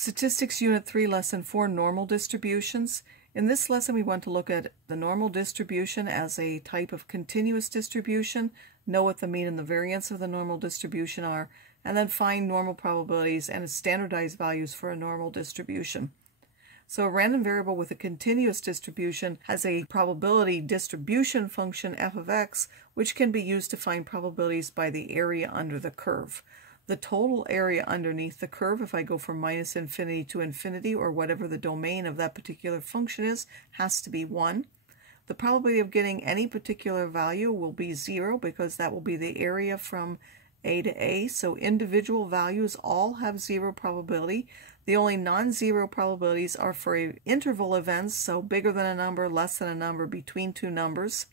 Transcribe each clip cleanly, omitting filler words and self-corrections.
Statistics Unit 3, Lesson 4, Normal Distributions. In this lesson, we want to look at the normal distribution as a type of continuous distribution, know what the mean and the variance of the normal distribution are, and then find normal probabilities and standardized values for a normal distribution. So a random variable with a continuous distribution has a probability distribution function f of x, which can be used to find probabilities by the area under the curve. The total area underneath the curve, if I go from minus infinity to infinity, or whatever the domain of that particular function is, has to be 1. The probability of getting any particular value will be 0, because that will be the area from a to a. So individual values all have 0 probability. The only non-zero probabilities are for interval events, so bigger than a number, less than a number, between two numbers.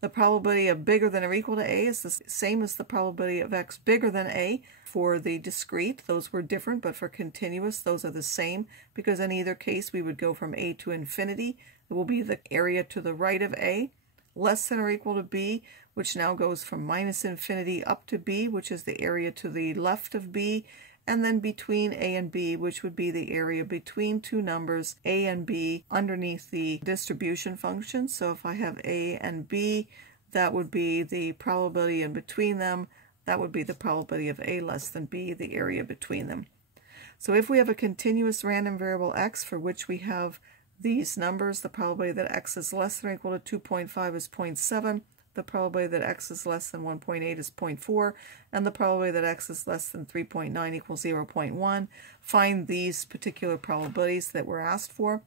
The probability of bigger than or equal to a is the same as the probability of x bigger than a. For the discrete, those were different, but for continuous, those are the same, because in either case we would go from a to infinity. It will be the area to the right of a. Less than or equal to b, which now goes from minus infinity up to b, which is the area to the left of b, and then between a and b, which would be the area between two numbers, a and b, underneath the distribution function. So if I have a and b, that would be the probability in between them. That would be the probability of a less than b, the area between them. So if we have a continuous random variable x for which we have these numbers, the probability that x is less than or equal to 2.5 is 0.7. The probability that x is less than 1.8 is 0.4, and the probability that x is less than 3.9 equals 0.1. Find these particular probabilities that we're asked for.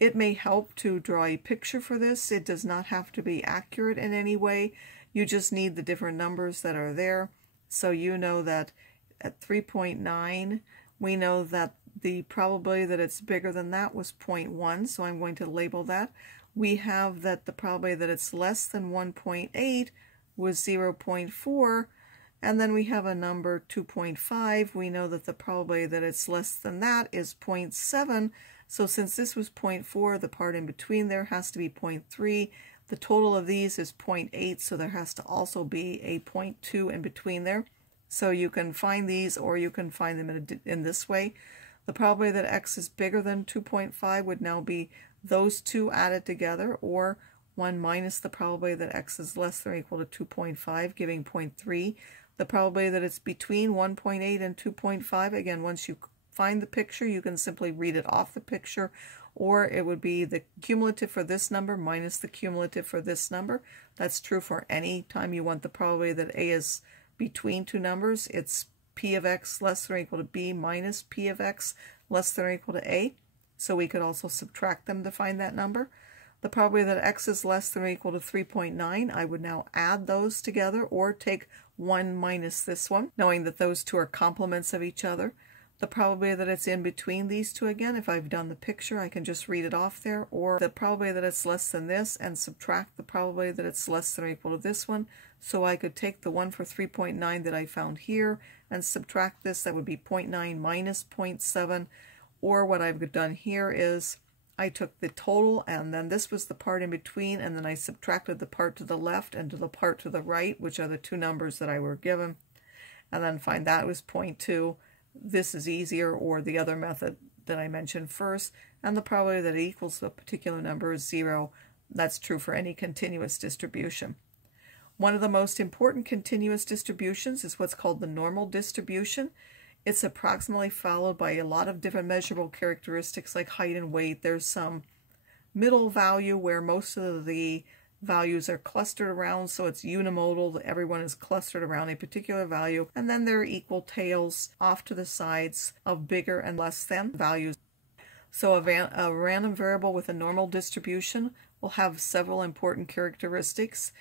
It may help to draw a picture for this. It does not have to be accurate in any way. You just need the different numbers that are there. So you know that at 3.9, we know that the probability that it's bigger than that was 0.1, so I'm going to label that. We have that the probability that it's less than 1.8 was 0.4, and then we have a number 2.5. We know that the probability that it's less than that is 0.7, so since this was 0.4, the part in between there has to be 0.3. The total of these is 0.8, so there has to also be a 0.2 in between there. So you can find these, or you can find them in this way. The probability that x is bigger than 2.5 would now be those two added together, or 1 minus the probability that x is less than or equal to 2.5, giving 0.3. The probability that it's between 1.8 and 2.5, again, once you find the picture, you can simply read it off the picture, or it would be the cumulative for this number minus the cumulative for this number. That's true for any time you want the probability that a is between two numbers. It's p of x less than or equal to b minus p of x less than or equal to a. So we could also subtract them to find that number. The probability that x is less than or equal to 3.9, I would now add those together, or take 1 minus this one, knowing that those two are complements of each other. The probability that it's in between these two, again, if I've done the picture, I can just read it off there, or the probability that it's less than this and subtract the probability that it's less than or equal to this one. So I could take the one for 3.9 that I found here and subtract this. That would be 0.9 minus 0.7. Or what I've done here is I took the total, and then this was the part in between, and then I subtracted the part to the left and to the part to the right, which are the two numbers that I were given, and then find that was 0.2. This is easier, or the other method that I mentioned first, and the probability that it equals a particular number is 0. That's true for any continuous distribution. One of the most important continuous distributions is what's called the normal distribution. It's approximately followed by a lot of different measurable characteristics like height and weight. There's some middle value where most of the values are clustered around, so it's unimodal. Everyone is clustered around a particular value. And then there are equal tails off to the sides of bigger and less than values. So a random variable with a normal distribution will have several important characteristics.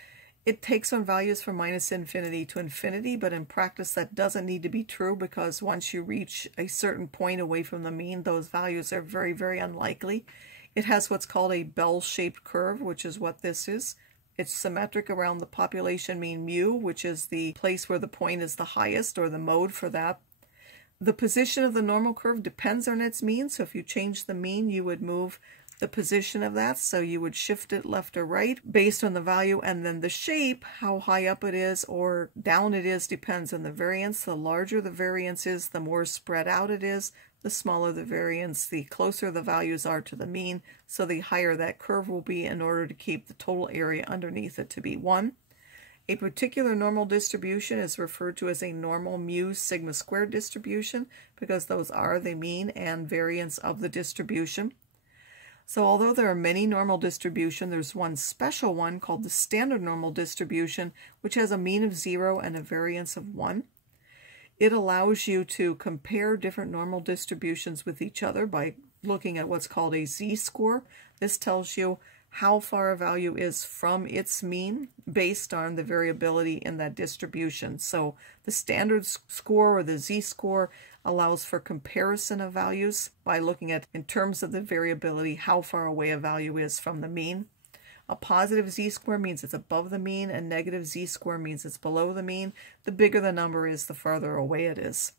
It takes on values from minus infinity to infinity, but in practice that doesn't need to be true, because once you reach a certain point away from the mean, those values are very, very unlikely. It has what's called a bell-shaped curve, which is what this is. It's symmetric around the population mean mu, which is the place where the point is the highest, or the mode for that. The position of the normal curve depends on its mean, so if you change the mean, you would move the position of that, so you would shift it left or right based on the value, and then the shape, how high up it is or down it is, depends on the variance. The larger the variance is, the more spread out it is. the smaller the variance, the closer the values are to the mean, so the higher that curve will be in order to keep the total area underneath it to be 1. A particular normal distribution is referred to as a normal mu sigma squared distribution because those are the mean and variance of the distribution. So although there are many normal distributions, there's one special one called the standard normal distribution, which has a mean of 0 and a variance of 1. It allows you to compare different normal distributions with each other by looking at what's called a z-score. This tells you how far a value is from its mean based on the variability in that distribution. So the standard score or the z-score allows for comparison of values by looking at, in terms of the variability, how far away a value is from the mean. A positive z-score means it's above the mean, and negative z-score means it's below the mean. The bigger the number is, the farther away it is.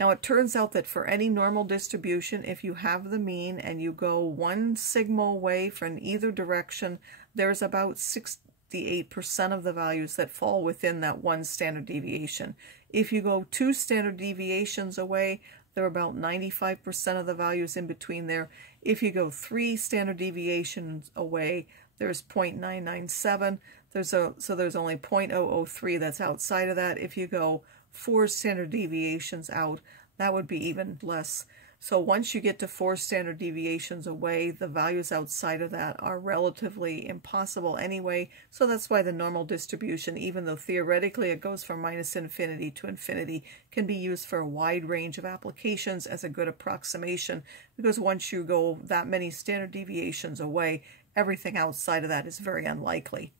Now it turns out that for any normal distribution, if you have the mean and you go 1 sigma away from either direction, there's about 68% of the values that fall within that 1 standard deviation. If you go 2 standard deviations away, there are about 95% of the values in between there. If you go 3 standard deviations away, there's 0.997. So there's only 0.003 that's outside of that. If you go 4 standard deviations out, that would be even less. So once you get to 4 standard deviations away, the values outside of that are relatively impossible anyway. So that's why the normal distribution, even though theoretically it goes from -infinity to infinity, can be used for a wide range of applications as a good approximation, because once you go that many standard deviations away, everything outside of that is very unlikely.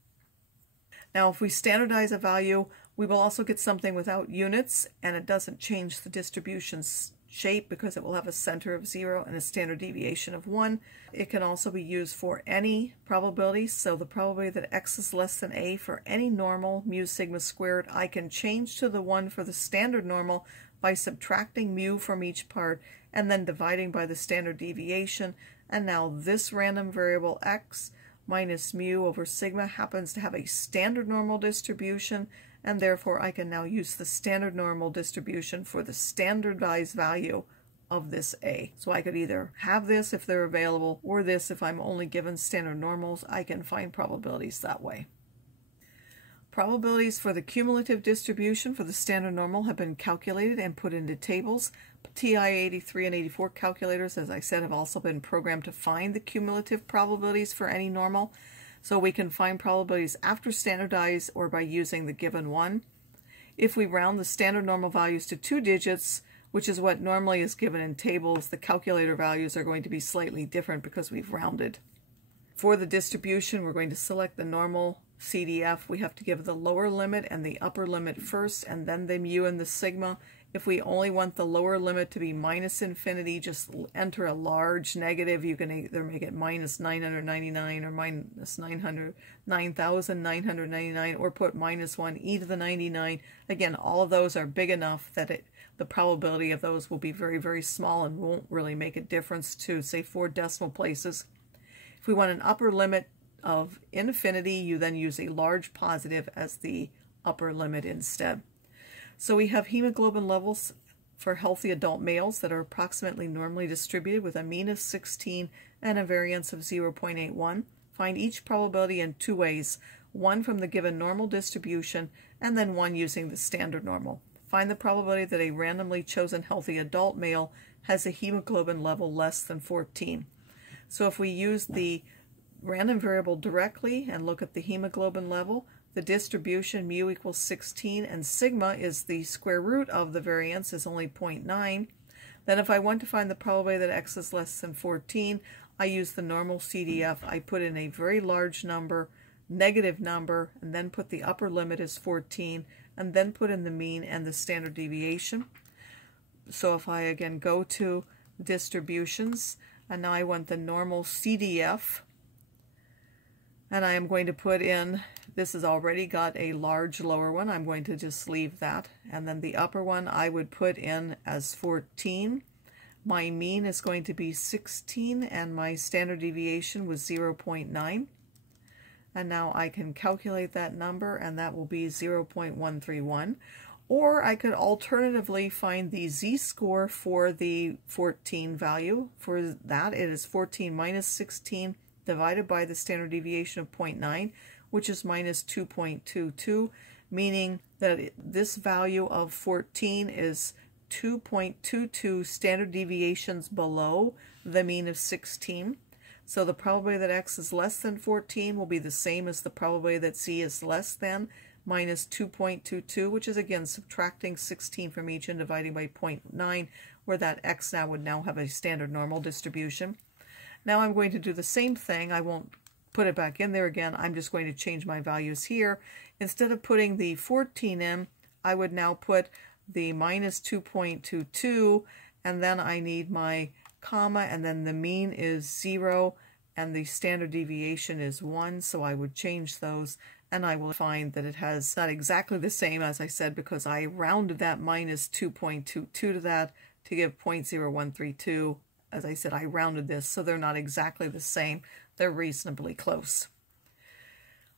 Now, if we standardize a value, we will also get something without units, and it doesn't change the distribution's shape because it will have a center of 0 and a standard deviation of 1. It can also be used for any probability, so the probability that x is less than a for any normal mu sigma squared, I can change to the 1 for the standard normal by subtracting mu from each part and then dividing by the standard deviation. And now this random variable x minus mu over sigma happens to have a standard normal distribution, and therefore I can now use the standard normal distribution for the standardized value of this a. So I could either have this if they're available, or this if I'm only given standard normals. I can find probabilities that way. Probabilities for the cumulative distribution for the standard normal have been calculated and put into tables. TI-83 and 84 calculators, as I said, have also been programmed to find the cumulative probabilities for any normal. So we can find probabilities after standardize or by using the given one. If we round the standard normal values to 2 digits, which is what normally is given in tables, the calculator values are going to be slightly different because we've rounded. For the distribution, we're going to select the normal CDF. We have to give the lower limit and the upper limit first, and then the mu and the sigma. If we only want the lower limit to be -infinity, just enter a large negative. You can either make it -999 or -9,999, or put -1 e to the 99. Again, all of those are big enough that the probability of those will be very, very small and won't really make a difference to, say, 4 decimal places. If we want an upper limit of infinity, you then use a large positive as the upper limit instead. So we have hemoglobin levels for healthy adult males that are approximately normally distributed with a mean of 16 and a variance of 0.81. Find each probability in 2 ways, one from the given normal distribution and then one using the standard normal. Find the probability that a randomly chosen healthy adult male has a hemoglobin level less than 14. So if we use the random variable directly and look at the hemoglobin level, the distribution mu equals 16 and sigma is the square root of the variance, is only 0.9. Then if I want to find the probability that x is less than 14, I use the normal CDF. I put in a very large number, negative number, and then put the upper limit as 14, and then put in the mean and the standard deviation. So if I again go to distributions, and now I want the normal CDF, and I am going to put in, this has already got a large lower one, I'm going to just leave that, and then the upper one I would put in as 14. My mean is going to be 16 and my standard deviation was 0.9. And now I can calculate that number, and that will be 0.131. Or I could alternatively find the z-score for the 14 value. For that, it is 14 minus 16 divided by the standard deviation of 0.9, which is minus 2.22, meaning that this value of 14 is 2.22 standard deviations below the mean of 16. So the probability that x is less than 14 will be the same as the probability that z is less than minus 2.22, which is again subtracting 16 from each and dividing by 0.9, where that x now would now have a standard normal distribution. Now I'm going to do the same thing. I won't put it back in there again. I'm just going to change my values here. Instead of putting the 14 in, I would now put the minus 2.22, and then I need my comma, and then the mean is 0, and the standard deviation is 1, so I would change those, and I will find that it has not exactly the same, as I said, because I rounded that minus 2.22 to that to give 0.0132. As I said, I rounded this, so they're not exactly the same. They're reasonably close.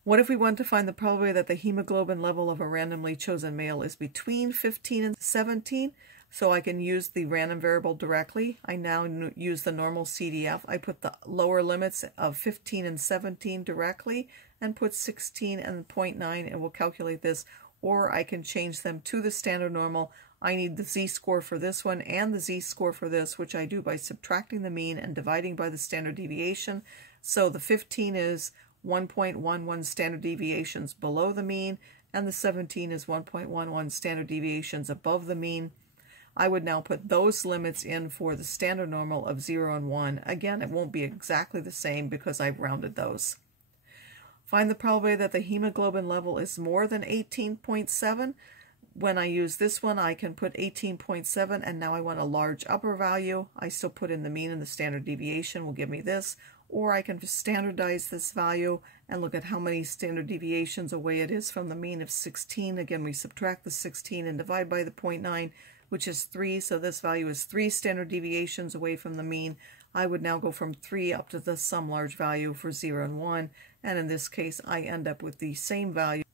What if we want to find the probability that the hemoglobin level of a randomly chosen male is between 15 and 17? So I can use the random variable directly. I now use the normal CDF. I put the lower limits of 15 and 17 directly and put 16 and 0.9, and we'll calculate this. Or I can change them to the standard normal. I need the z-score for this one and the z-score for this, which I do by subtracting the mean and dividing by the standard deviation. So the 15 is 1.11 standard deviations below the mean, and the 17 is 1.11 standard deviations above the mean. I would now put those limits in for the standard normal of 0 and 1. Again, it won't be exactly the same because I've rounded those. Find the probability that the hemoglobin level is more than 18.7. When I use this one, I can put 18.7, and now I want a large upper value. I still put in the mean, and the standard deviation will give me this. Or I can just standardize this value and look at how many standard deviations away it is from the mean of 16. Again, we subtract the 16 and divide by the 0.9, which is 3. So this value is 3 standard deviations away from the mean. I would now go from 3 up to the some large value for 0 and 1. And in this case, I end up with the same value.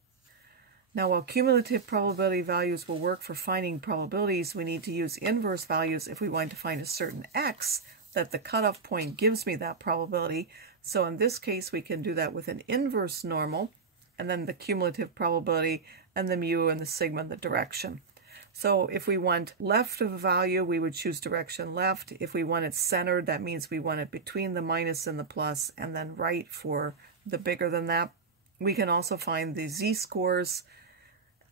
Now, while cumulative probability values will work for finding probabilities, we need to use inverse values if we want to find a certain x that the cutoff point gives me that probability. So in this case, we can do that with an inverse normal, and then the cumulative probability, and the mu, and the sigma, and the direction. So if we want left of a value, we would choose direction left. If we want it centered, that means we want it between the minus and the plus, and then right for the bigger than that. We can also find the z-scores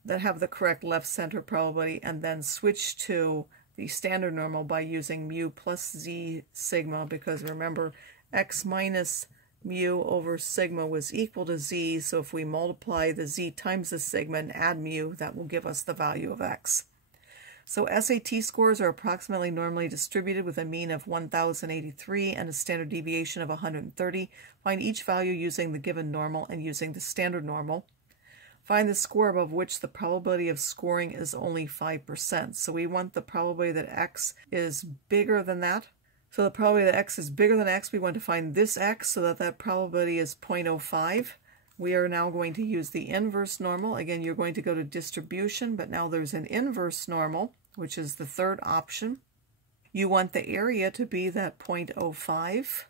that have the correct left center probability, and then switch to the standard normal by using mu plus z sigma, because remember, x minus mu over sigma was equal to z, so if we multiply the z times the sigma and add mu, that will give us the value of x. So SAT scores are approximately normally distributed with a mean of 1,083 and a standard deviation of 130. Find each value using the given normal and using the standard normal. Find the score above which the probability of scoring is only 5%. So we want the probability that x is bigger than that. So the probability that x is bigger than x, we want to find this x so that that probability is 0.05. We are now going to use the inverse normal. Again, you're going to go to distribution, but now there's an inverse normal, which is the third option. You want the area to be that 0.05.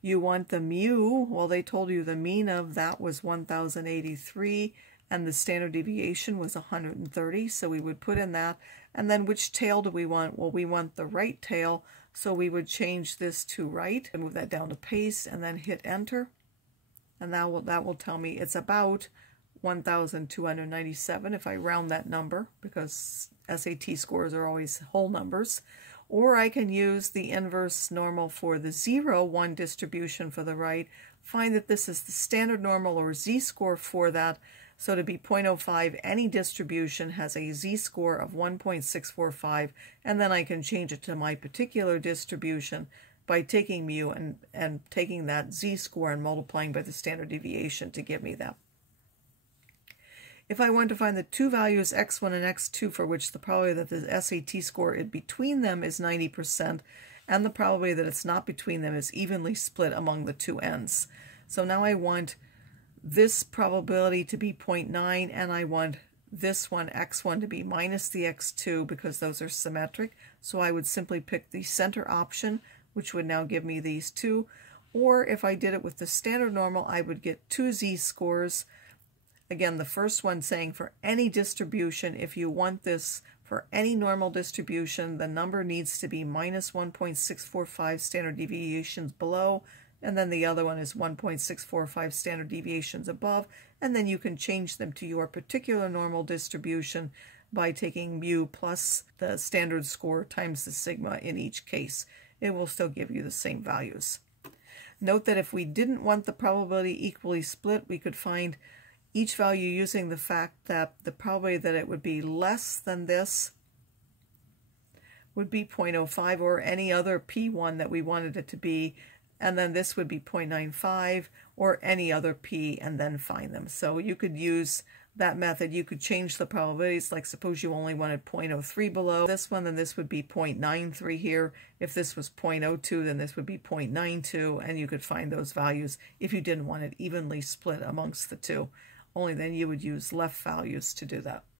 You want the mu, well, they told you the mean of that was 1,083, and the standard deviation was 130, so we would put in that. And then which tail do we want? Well, we want the right tail, so we would change this to right and move that down to paste and then hit enter. And that will tell me it's about 1,297 if I round that number, because SAT scores are always whole numbers. Or I can use the inverse normal for the 0, 1 distribution for the right. Find that this is the standard normal or z-score for that. So to be 0.05, any distribution has a z-score of 1.645, and then I can change it to my particular distribution by taking mu and taking that z-score and multiplying by the standard deviation to give me that. If I want to find the two values x1 and x2 for which the probability that the SAT score is between them is 90%, and the probability that it's not between them is evenly split among the two ends. So now I want this probability to be 0.9, and I want this one, x1, to be minus the x2 because those are symmetric. So I would simply pick the center option, which would now give me these two. Or if I did it with the standard normal, I would get two z-scores. Again, the first one saying for any distribution, if you want this for any normal distribution, the number needs to be minus 1.645 standard deviations below, and then the other one is 1.645 standard deviations above, and then you can change them to your particular normal distribution by taking mu plus the standard score times the sigma in each case. It will still give you the same values. Note that if we didn't want the probability equally split, we could find each value using the fact that the probability that it would be less than this would be 0.05 or any other p1 that we wanted it to be, and then this would be 0.95 or any other p, and then find them. So you could use that method. You could change the probabilities, like suppose you only wanted 0.03 below this one, then this would be 0.93 here. If this was 0.02, then this would be 0.92, and you could find those values if you didn't want it evenly split amongst the two. Only then you would use left values to do that.